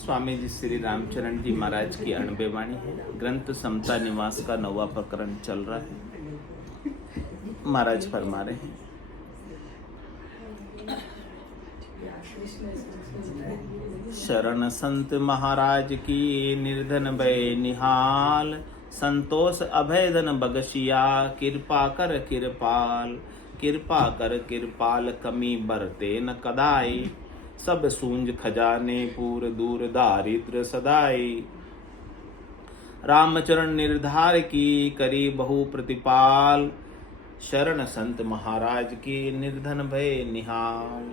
स्वामी जी श्री रामचरण जी महाराज की अणबे वाणी है। ग्रंथ समता निवास का 9वां प्रकरण चल रहा है। महाराज फरमा रहे हैं, शरण संत महाराज की निर्धन भय निहाल, संतोष अभयधन बगसिया, कृपा कर कृपाल, कृपा कर कृपाल, कमी बरते न कदाई, सब सूंझ खजाने पूर दूर दारिद्र सदाई, रामचरण निर्धार की करी बहु प्रतिपाल, शरण संत महाराज की निर्धन भय निहाल।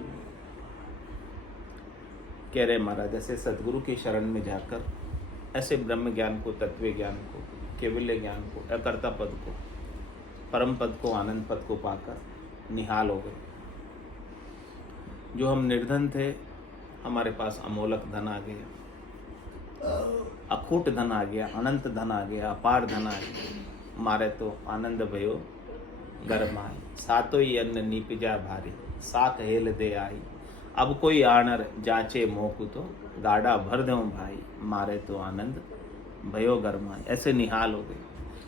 कह रहे महाराज, ऐसे सदगुरु की शरण में जाकर ऐसे ब्रह्म ज्ञान को, तत्व ज्ञान को, केवल्य ज्ञान को, अकर्ता पद को, परम पद को, आनंद पद को पाकर निहाल हो गए। जो हम निर्धन थे, हमारे पास अमोलक धन आ गया, अखूट धन आ गया, अनंत धन आ गया, अपार धन आ गया। मारे तो आनंद भयो गरमाई, सातो ही अन्न नीपिजा भारी, सात हेल दे आई, अब कोई आनर जाचे मोकु तो, गाड़ा भर दूं भाई, मारे तो आनंद भयो गरमाई। ऐसे निहाल हो गए,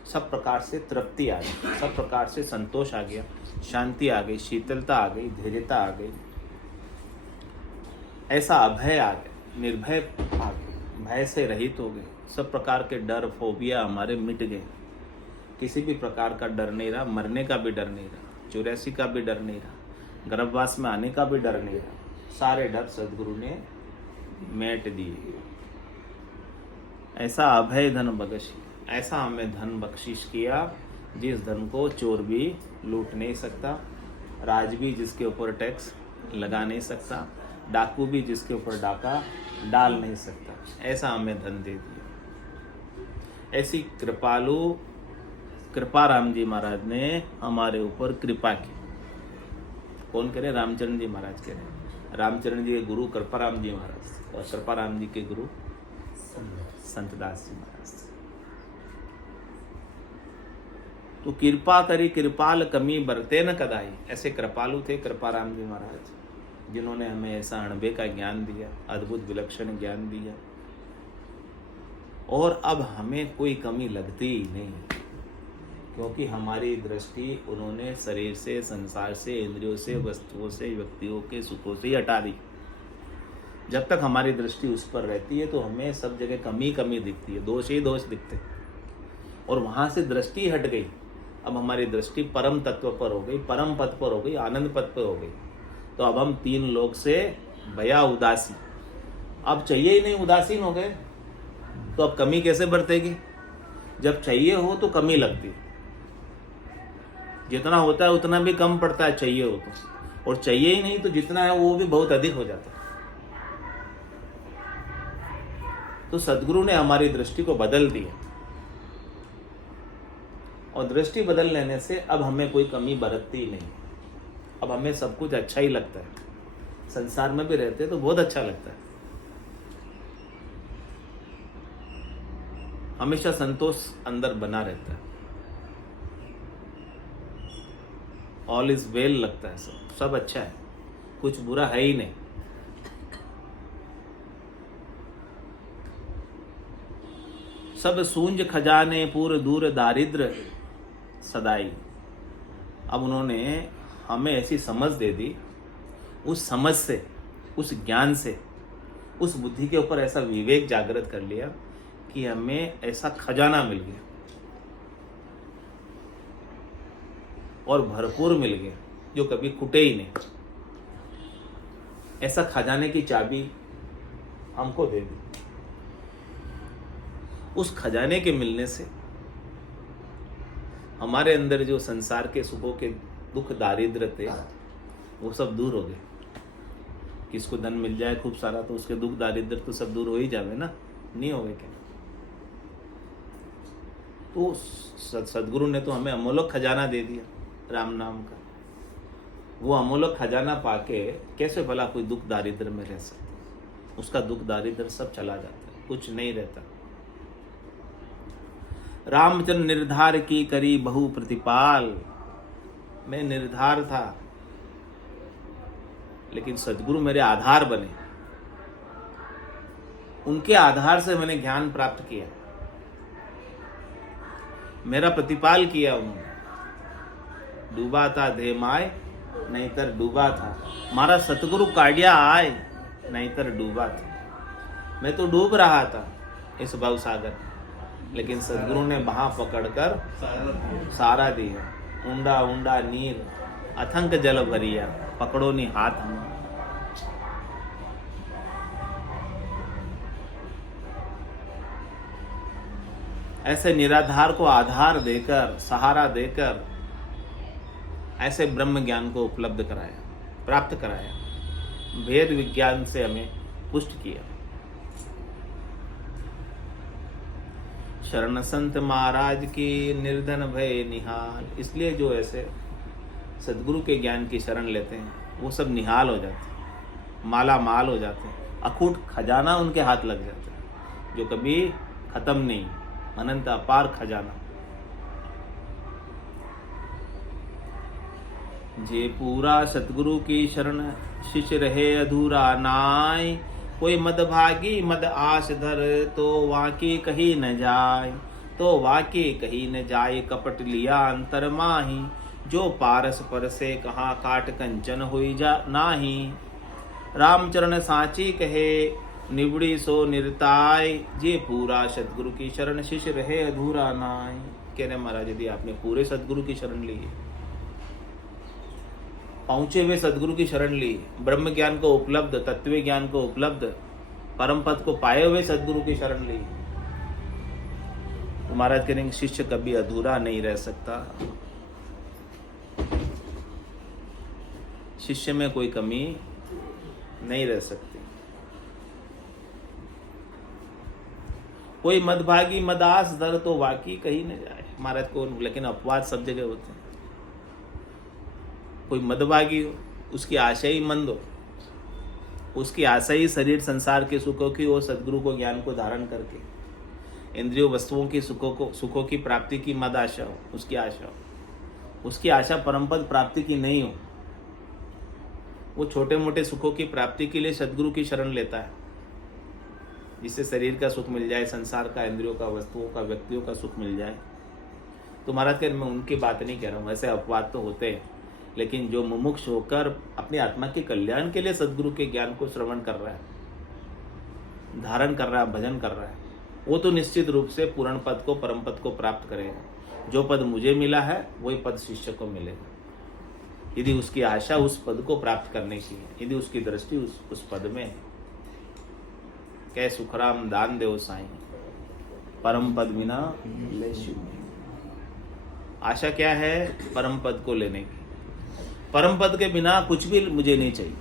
सब प्रकार से तृप्ति आ गई, सब प्रकार से संतोष आ गया, शांति आ गई, शीतलता आ गई, धैर्यता आ गई, ऐसा अभय आ गया, निर्भय आ गए, भय से रहित हो गए। सब प्रकार के डर, फोबिया हमारे मिट गए। किसी भी प्रकार का डर नहीं रहा, मरने का भी डर नहीं रहा, 84 का भी डर नहीं रहा, गर्भवास में आने का भी डर नहीं रहा। सारे डर सदगुरु ने मेट दिए। ऐसा अभय धन बख्शी, ऐसा हमें धन बख्शिश किया जिस धन को चोर भी लूट नहीं सकता, राज भी जिसके ऊपर टैक्स लगा नहीं सकता, डाकू भी जिसके ऊपर डाका डाल नहीं सकता। ऐसा हमें धन दे दिया। ऐसी कृपा राम जी महाराज ने हमारे ऊपर कृपा की। कौन करे? रामचरण जी महाराज कह रहे। रामचरण जी के गुरु कृपाराम जी महाराज, और कृपाराम जी के गुरु संतदास जी महाराज। तो कृपा करी कृपाल, कमी बरते न कदाई। ऐसे कृपालु थे कृपाराम जी महाराज, जिन्होंने हमें ऐसा अणबे का ज्ञान दिया, अद्भुत विलक्षण ज्ञान दिया, और अब हमें कोई कमी लगती ही नहीं, क्योंकि हमारी दृष्टि उन्होंने शरीर से, संसार से, इंद्रियों से, वस्तुओं से, व्यक्तियों के सुखों से हटा दी। जब तक हमारी दृष्टि उस पर रहती है तो हमें सब जगह कमी कमी दिखती है, दोष ही दोष दिखते हैं। और वहाँ से दृष्टि हट गई, अब हमारी दृष्टि परम तत्व पर हो गई, परम पद पर हो गई, आनंद पद पर हो गई। तो अब हम 3 लोक से भया उदासी, अब चाहिए ही नहीं, उदासीन हो गए। तो अब कमी कैसे बरतेगी? जब चाहिए हो तो कमी लगती है, जितना होता है उतना भी कम पड़ता है चाहिए हो तो, और चाहिए ही नहीं तो जितना है वो भी बहुत अधिक हो जाता है। तो सदगुरु ने हमारी दृष्टि को बदल दिया, और दृष्टि बदल लेने से अब हमें कोई कमी बरतती ही नहीं। अब हमें सब कुछ अच्छा ही लगता है, संसार में भी रहते तो बहुत अच्छा लगता है। हमेशा संतोष अंदर बना रहता है, ऑल इज वेल लगता है, सब अच्छा है, कुछ बुरा है ही नहीं। सब सूंझ खजाने पूर दूर दारिद्र सदाई। अब उन्होंने हमें ऐसी समझ दे दी, उस समझ से, उस ज्ञान से, उस बुद्धि के ऊपर ऐसा विवेक जागृत कर लिया कि हमें ऐसा खजाना मिल गया, और भरपूर मिल गया, जो कभी खुटे ही नहीं। ऐसा खजाने की चाबी हमको दे दी। उस खजाने के मिलने से हमारे अंदर जो संसार के सुखों के दुख दारिद्र थे वो सब दूर हो गए। किसको धन मिल जाए खूब सारा तो उसके दुख दारिद्र तो सब दूर हो ही जावे ना, नहीं होवे क्या? तो सदगुरु ने तो हमें अमोलक खजाना दे दिया, राम नाम का। वो अमोलक खजाना पाके कैसे भला कोई दुख दारिद्र में रह सकता? उसका दुख दारिद्र सब चला जाता है, कुछ नहीं रहता। रामचंद्र निर्धार की करी बहु प्रतिपाल। मैं निर्धार था, लेकिन सदगुरु मेरे आधार बने। उनके आधार से मैंने ज्ञान प्राप्त किया, मेरा प्रतिपाल किया उन्होंने। डूबा था धेमाय नहीं तर डूबा था, मारा सतगुरु काढ़िया आए नहीं तर डूबा था। मैं तो डूब रहा था इस भव सागर, लेकिन सदगुरु ने बाह पकड़कर सारा दिया। ऊंडा ऊंडा नीर अथंक जल भरिया, पकड़ो नी हाथ में। ऐसे निराधार को आधार देकर, सहारा देकर ऐसे ब्रह्म ज्ञान को उपलब्ध कराया, प्राप्त कराया, वेद विज्ञान से हमें पुष्ट किया। शरण संत महाराज की निर्धन भय निहाल। इसलिए जो ऐसे सदगुरु के ज्ञान की शरण लेते हैं वो सब निहाल हो जाते हैं, माला माल हो जाते हैं, अखूट खजाना उनके हाथ लग जाता है जो कभी खत्म नहीं, अनंत अपार खजाना। जे पूरा सतगुरु की शरण शिष्य रहे अधूरा नाय, कोई मदभागी मद आश धर तो वाकी कहीं न जाय, तो वाकी कहीं न जाय, कपट लिया अंतर माही, जो पारस पर से कहाँ काट कंचन हुई जा नाही। रामचरण साची कहे निबड़ी सो निरताय, जे पूरा सतगुरु की शरण शिष्य रहे अधूरा नाय। कह रहे महाराज यदि आपने पूरे सतगुरु की शरण ली, पहुंचे हुए सदगुरु की शरण ली, ब्रह्म ज्ञान को उपलब्ध, तत्व ज्ञान को उपलब्ध, परम पद को पाए हुए सदगुरु की शरण ली, तो महाराज कहेंगे शिष्य कभी अधूरा नहीं रह सकता। शिष्य में कोई कमी नहीं रह सकती। कोई मदभागी मदास दर तो वाकी कहीं न जाए। महाराज को लेकिन अपवाद सब जगह होते हैं। कोई मदभागी हो, उसकी आशा ही मंद हो, उसकी आशा ही शरीर संसार के सुखों की हो, सदगुरु को ज्ञान को धारण करके इंद्रियों वस्तुओं की सुखों की प्राप्ति की मद आशा हो, उसकी आशा हो, उसकी आशा परमपद प्राप्ति की नहीं हो, वो छोटे मोटे सुखों की प्राप्ति के लिए सदगुरु की शरण लेता है, जिससे शरीर का सुख मिल जाए, संसार का, इंद्रियों का, वस्तुओं का, व्यक्तियों का सुख मिल जाए। तो महाराज कह, मैं उनकी बात नहीं कह रहा हूँ, ऐसे अपवाद तो होते हैं, लेकिन जो मुमुक्ष होकर अपनी आत्मा के कल्याण के लिए सदगुरु के ज्ञान को श्रवण कर रहा है, धारण कर रहा है, भजन कर रहा है, वो तो निश्चित रूप से पूर्ण पद को, परम पद को प्राप्त करेगा। जो पद मुझे मिला है वही पद शिष्य को मिलेगा, यदि उसकी आशा उस पद को प्राप्त करने की है, यदि उसकी दृष्टि उस पद में है। कै सुखराम दान देव साईं, परम पद बिना ले शिव। आशा क्या है? परम पद को लेने की। परम पद के बिना कुछ भी मुझे नहीं चाहिए।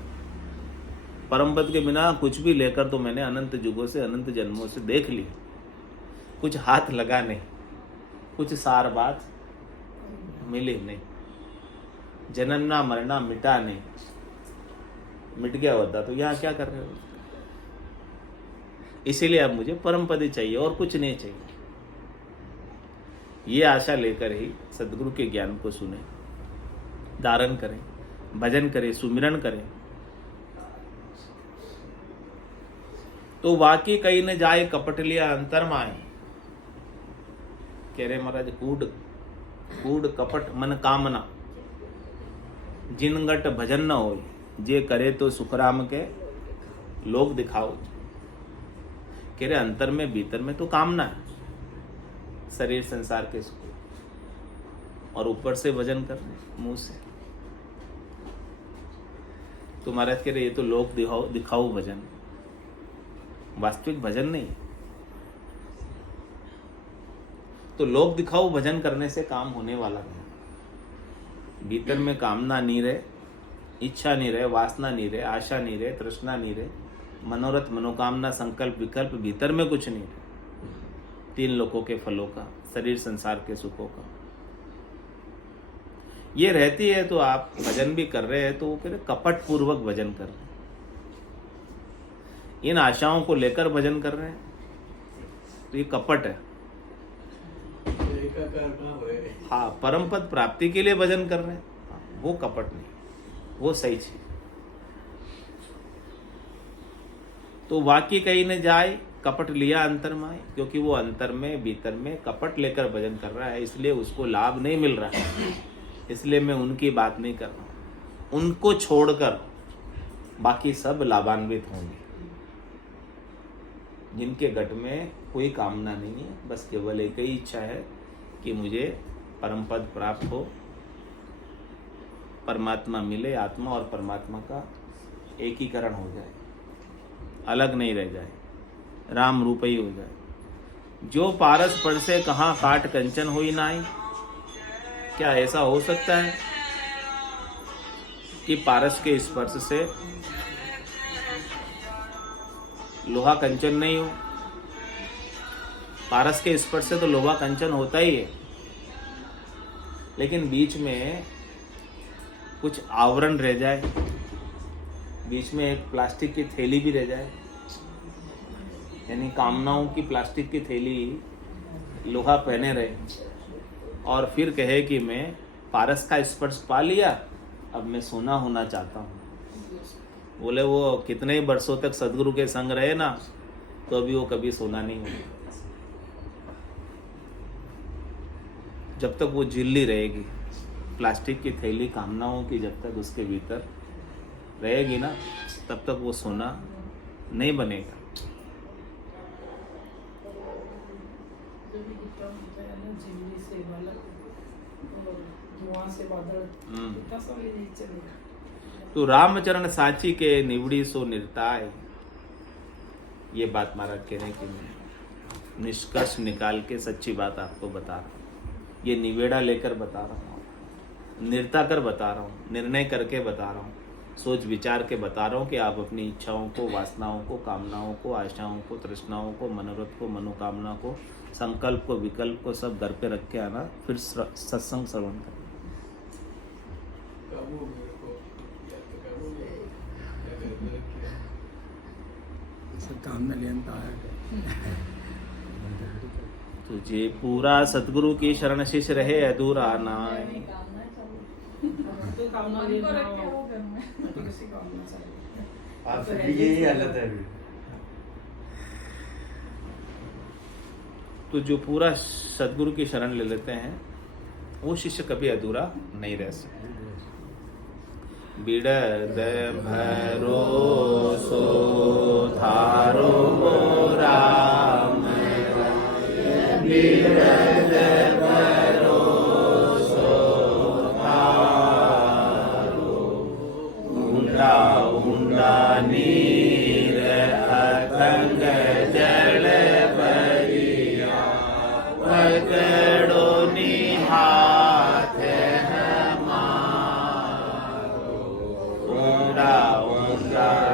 परम पद के बिना कुछ भी लेकर तो मैंने अनंत युगों से, अनंत जन्मों से देख ली, कुछ हाथ लगा नहीं, कुछ सार बात मिली नहीं, जन्मना मरना मिटा नहीं। मिट गया होता तो यहाँ क्या कर रहे हो? इसीलिए अब मुझे परम पद ही चाहिए और कुछ नहीं चाहिए। ये आशा लेकर ही सदगुरु के ज्ञान को सुने, धारण करें, भजन करें, सुमिरन करें, तो वाकई कहीं न जाए, कपट लिया अंतर माए। कह रहे महाराज, कूड़ कपट मन कामना, जिनगट भजन न होय, जे करे तो सुखराम के लोग दिखाओ। कह रहे अंतर में, भीतर में तो कामना है, शरीर संसार के सुख, और ऊपर से भजन कर रहे मुंह से। तो महाराज कह रहे ये तो लोग दिखाओ भजन, वास्तविक भजन नहीं। तो लोग दिखाओ भजन करने से काम होने वाला नहीं। भीतर में कामना नहीं रहे, इच्छा नहीं रहे, वासना नहीं रहे, आशा नहीं रहे, तृष्णा नहीं रहे, मनोरथ मनोकामना संकल्प विकल्प भीतर में कुछ नहीं रहे, तीन लोकों के फलों का, शरीर संसार के सुखों का ये रहती है, तो आप भजन भी कर रहे हैं तो वो कह रहे कपट पूर्वक भजन कर रहे हैं, इन आशाओं को लेकर भजन कर रहे हैं, तो ये कपट है। हाँ, परम पद प्राप्ति के लिए भजन कर रहे हैं, वो कपट नहीं, वो सही चीज। तो वाकई कहीं न जाए, कपट लिया अंतर में, क्योंकि वो अंतर में भीतर में कपट लेकर भजन कर रहा है, इसलिए उसको लाभ नहीं मिल रहा है। इसलिए मैं उनकी बात नहीं कर रहा हूँ। उनको छोड़कर बाकी सब लाभान्वित होंगे, जिनके घट में कोई कामना नहीं है, बस केवल एक ही इच्छा है कि मुझे परम पद प्राप्त हो, परमात्मा मिले, आत्मा और परमात्मा का एकीकरण हो जाए, अलग नहीं रह जाए, राम रूप ही हो जाए। जो पारस पर से कहाँ काट कंचन हुई नाई। क्या ऐसा हो सकता है कि पारस के स्पर्श से लोहा कंचन नहीं हो? पारस के स्पर्श से तो लोहा कंचन होता ही है, लेकिन बीच में कुछ आवरण रह जाए, बीच में एक प्लास्टिक की थैली भी रह जाए, यानी कामनाओं की प्लास्टिक की थैली लोहा पहने रहे, और फिर कहे कि मैं पारस का स्पर्श पा लिया, अब मैं सोना होना चाहता हूँ। बोले वो कितने ही वर्षों तक सदगुरु के संग रहे ना, तो अभी वो कभी सोना नहीं होगा। जब तक वो झिल्ली रहेगी, प्लास्टिक की थैली कामनाओं की जब तक उसके भीतर रहेगी ना, तब तक वो सोना नहीं बनेगा। तो रामचरण साची के निवड़ी सो निर्ताय, ये बात महाराज कह रहे हैं कि मैं निष्कर्ष निकाल के सच्ची बात आपको बता रहा हूँ। ये निवेड़ा लेकर बता रहा हूँ, निर्ता कर बता रहा हूँ, निर्णय करके बता रहा हूँ, सोच विचार के बता रहा हूँ कि आप अपनी इच्छाओं को, वासनाओं को, कामनाओं को, आशाओं को, तृष्णाओं को, मनोरथ को, मनोकामना को, संकल्प को, विकल्प को सब घर पे रख के आना, फिर सत्संग श्रवण करना। काम में लेनता है तुझे पूरा सतगुरु की शरण शिष्य रहे अधूरा नाय। आप सभी की यही हालत है अभी। तो जो पूरा सतगुरु की शरण ले लेते हैं, वो शिष्य कभी अधूरा नहीं रह सकते। बिड़द भरोसो थारो राम, बिड़द भरोसो थारो, ऊंडा ऊंडा नीर अथंग जल भरिया, पकड़ो निहाथ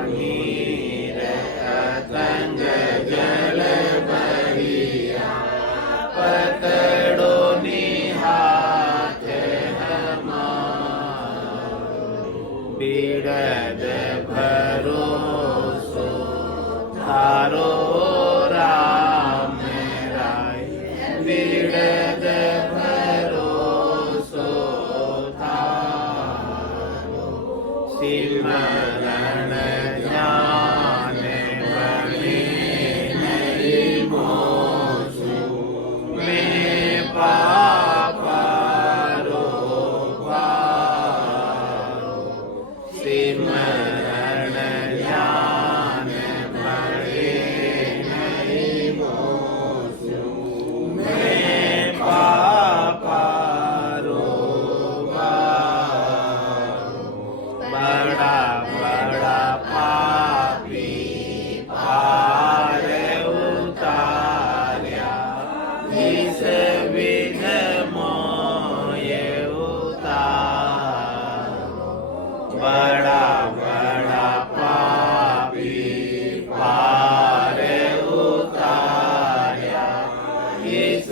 नीर अथंग जल भरिया, पकड़ो निहाथ बिड़द भरोसो थारो राम राय, बिड़द भरोसो थारो, सिमरन ज्ञान बने नहीं मोसु, मैं पापारो पारो, सिमरन ज्ञान बने नहीं मोसु, मैं पापारो पारो, बड़ा बड़ा पापी पार उतार्या, इस विध मोय उतारो, बड़ा बड़ा पापी पार उतार्या, इस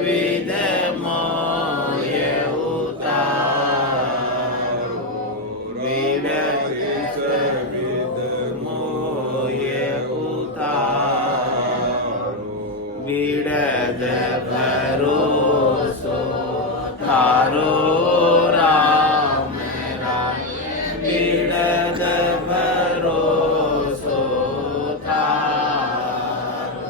विध मोय उतारो, विरत विध मोय उतारो, बिड़द भरोसो थारो राम राय, बिड़द भरोसो थारो,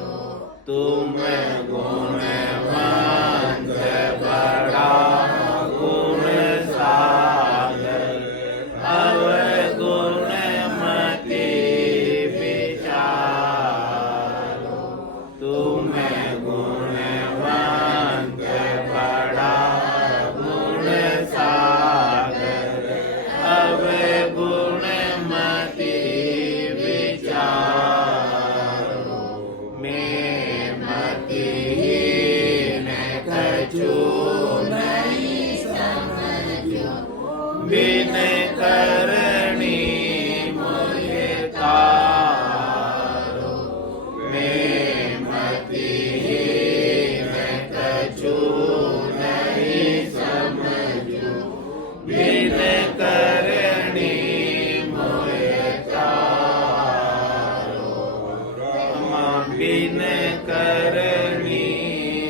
बिन करनी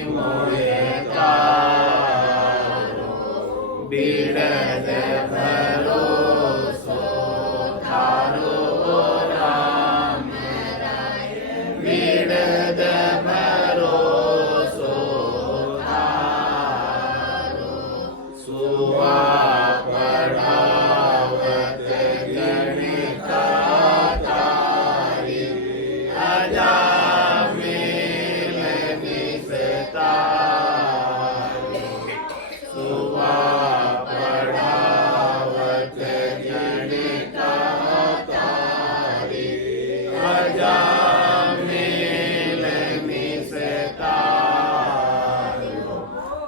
मोय तारो, बिरद भरोसो थारो राम राय, बिरद भरोसो थारो, सुवा पढ़ावत गणिका तारी, अजामिल निस्तारो, सुवा पढ़ावत गणिका तारी, अजामिल निस्तारो,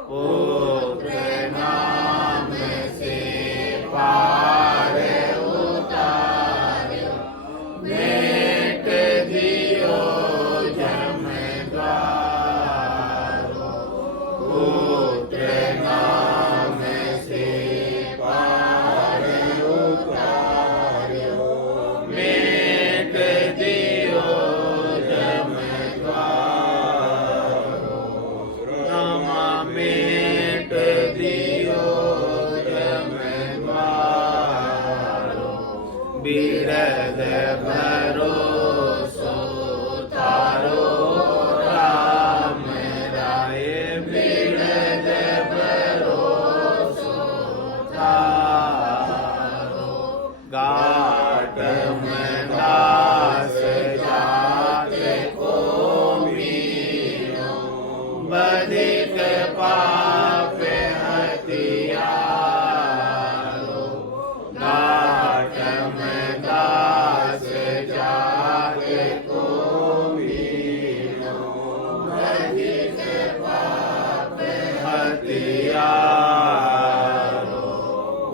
पुत्र नाम से पार उतार्यो, भेंट दियो जमद्वारो, पुत्र नाम से पार उतार्यो, भेंट दियो जमद्वारो, रमा भेंट दियो जमद्वारो, बिरद भरोसो थारो राम राय, बिरद भरोसो थारो, गाट में दास जात को मीनो, बधिक पाप हथियारो, गाट में दास जात को मीनो, बधिक पाप हथियारो,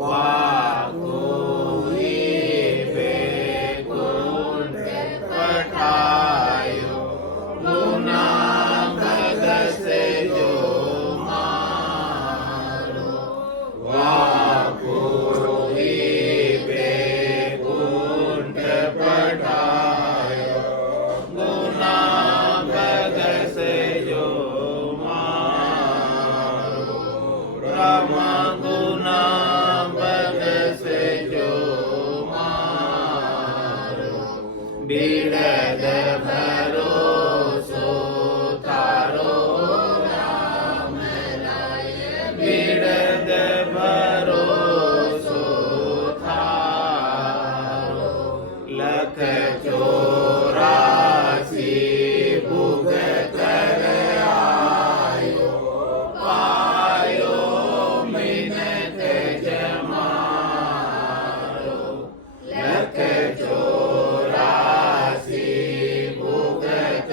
वाकुही बेकुंठ पठायो, गुना भगस जो मारो, वाकुही बेकुंठ पठायो, गुना भगस जो मारो, रमा गुना भगस जो मारो, बिरद भरोसो थारो राम राय, बिरद भरोसो थारो, लख 84 भुगत आयो, पायो मिनत जमारो, लख 84 भुगत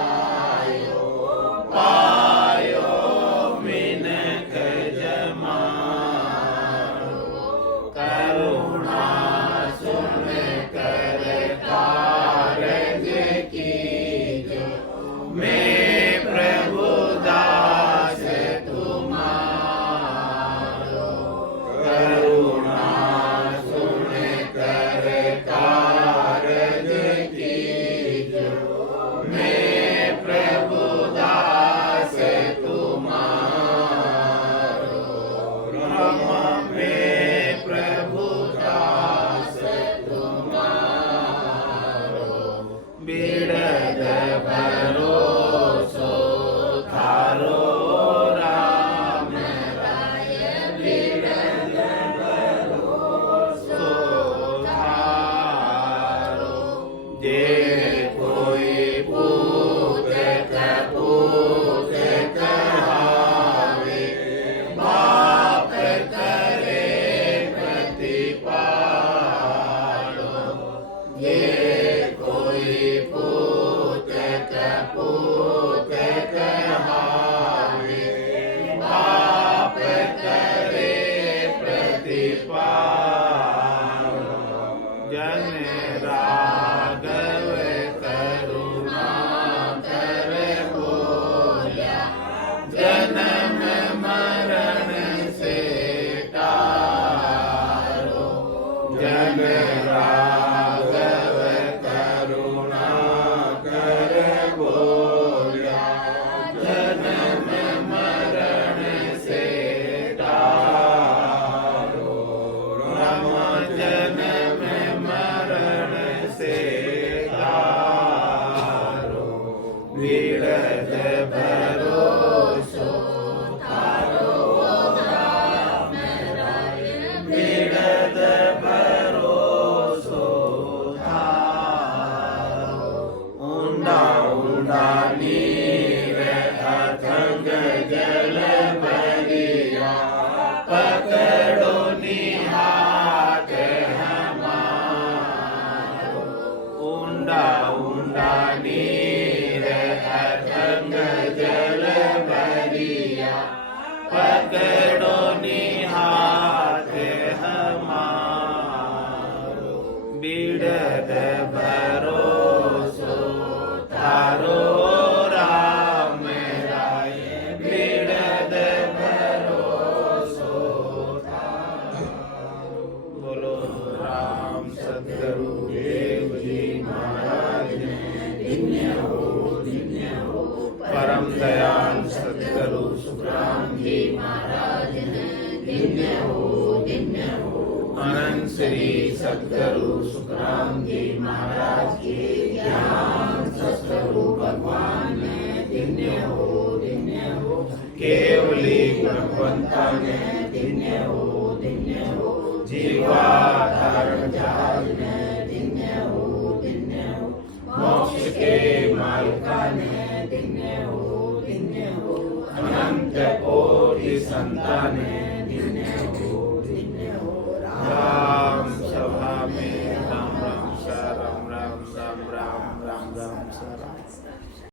आयो, पायो मिनत जमारो, करुणा सुन कर कारज कीजो, मैं प्रभु दास तुम्हारो, करुणा सुन कर कारज कीजो, मैं प्रभु दास तुम्हारो, रमा मैं प्रभु दास तुम्हारो, बिरद भरोसो थारो राम राय, बिरद भरोसो थारो, जे कोई पूत कपूत कहावे, बाप करे प्रतिपालो, जे कोई पूत कपूत कहावे, बाप करे प्रतिपालो, जन राघव परम दयाल सद्गुरु सुखराम जी महाराज अनंत श्री सद्गुरु सुखराम जी महाराज के ज्ञान सद्गुरु भगवान ने धन्य हो केवली ब्रह्मवंता ने धन्य हो जीवाधारण जहाज ने धन्य हो मोक्ष के मालिका ने धन्य हो अनंत कोटि संतान